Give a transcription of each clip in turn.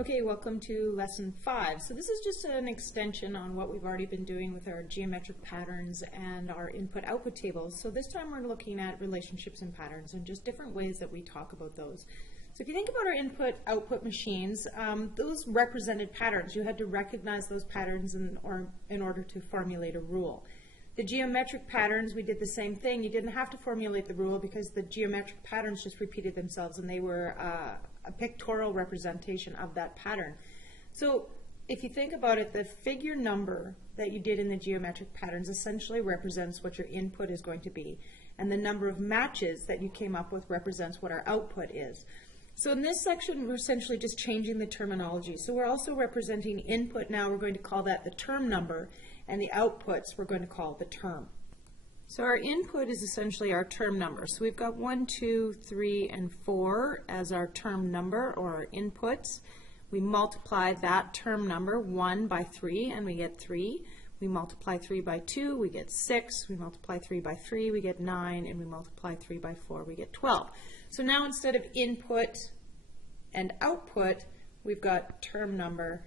Okay, welcome to lesson 5. So this is just an extension on what we've already been doing with our geometric patterns and our input-output tables. So this time we're looking at relationships and patterns and just different ways that we talk about those. So if you think about our input-output machines, those represented patterns. You had to recognize those patterns in order to formulate a rule. The geometric patterns, we did the same thing. You didn't have to formulate the rule because the geometric patterns just repeated themselves and they were a pictorial representation of that pattern. So if you think about it, the figure number that you did in the geometric patterns essentially represents what your input is going to be, and the number of matches that you came up with represents what our output is. So in this section, we're essentially just changing the terminology. So we're also representing input now. We're going to call that the term number, and the outputs we're going to call the term. So our input is essentially our term number. So we've got 1, 2, 3, and 4 as our term number or our inputs. We multiply that term number 1 by 3 and we get 3. We multiply 3 by 2, we get 6. We multiply 3 by 3, we get 9. And we multiply 3 by 4, we get 12. So now instead of input and output, we've got term number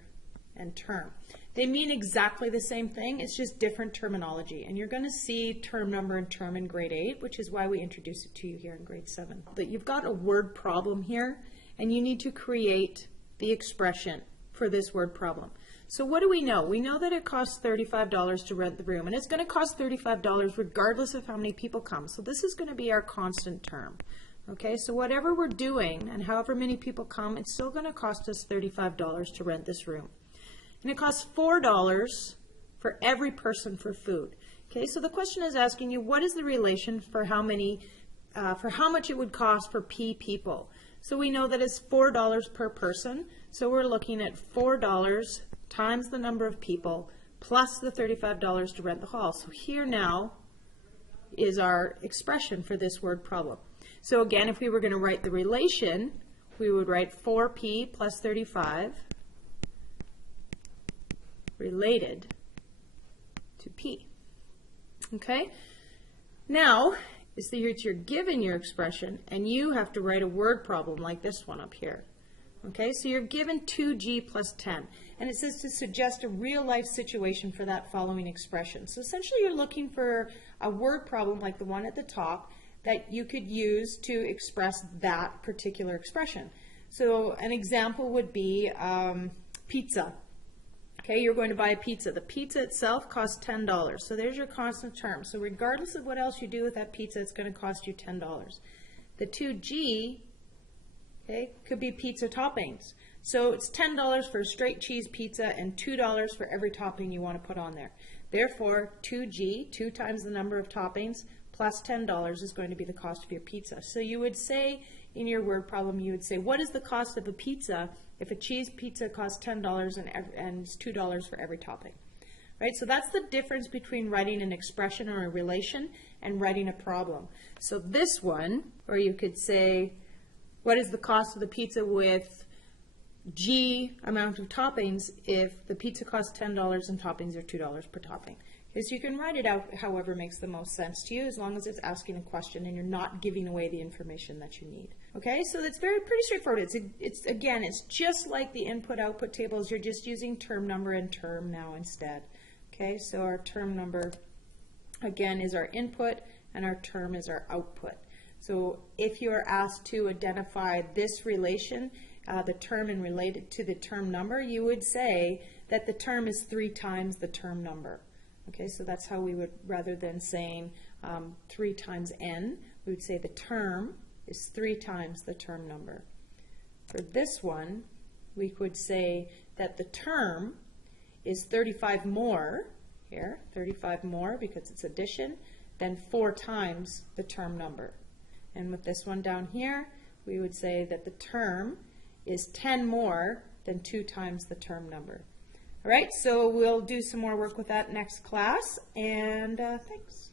and term. They mean exactly the same thing, it's just different terminology. And you're going to see term number and term in grade 8, which is why we introduced it to you here in grade 7. But you've got a word problem here, and you need to create the expression for this word problem. So what do we know? We know that it costs $35 to rent the room, and it's going to cost $35 regardless of how many people come. So this is going to be our constant term. Okay, so whatever we're doing and however many people come, it's still going to cost us $35 to rent this room. And it costs $4 for every person for food. Okay, so the question is asking you, what is the relation for how much it would cost for P people? So we know that it's $4 per person. So we're looking at $4 times the number of people plus the $35 to rent the hall. So here now is our expression for this word problem. So again, if we were going to write the relation, we would write 4P plus 35 related to P. Okay? Now, is that you're given your expression, and you have to write a word problem like this one up here. Okay? So you're given 2G plus 10, and it says to suggest a real-life situation for that following expression. So essentially you're looking for a word problem like the one at the top that you could use to express that particular expression. So an example would be pizza. Okay, you're going to buy a pizza. The pizza itself costs $10. So there's your constant term. So regardless of what else you do with that pizza, it's going to cost you $10. The 2G, okay, could be pizza toppings. So it's $10 for a straight cheese pizza and $2 for every topping you want to put on there. Therefore, 2G, 2 times the number of toppings, plus $10 is going to be the cost of your pizza. So you would say in your word problem, you would say, what is the cost of a pizza if a cheese pizza costs $10 and it's $2 for every topping? Right? So that's the difference between writing an expression or a relation and writing a problem. So this one, or you could say, what is the cost of the pizza with G amount of toppings if the pizza costs $10 and toppings are $2 per topping? Is you can write it out however makes the most sense to you, as long as it's asking a question and you're not giving away the information that you need. Okay, so that's pretty straightforward. Again, it's just like the input-output tables. You're just using term number and term now instead. Okay, so our term number, again, is our input and our term is our output. So if you are asked to identify this relation, the term and related to the term number, you would say that the term is 3 times the term number. Okay, so that's how we would, rather than saying 3 times n, we would say the term is 3 times the term number. For this one, we could say that the term is 35 more, here, 35 more because it's addition, than 4 times the term number. And with this one down here, we would say that the term is 10 more than 2 times the term number. All right, so we'll do some more work with that next class, and thanks.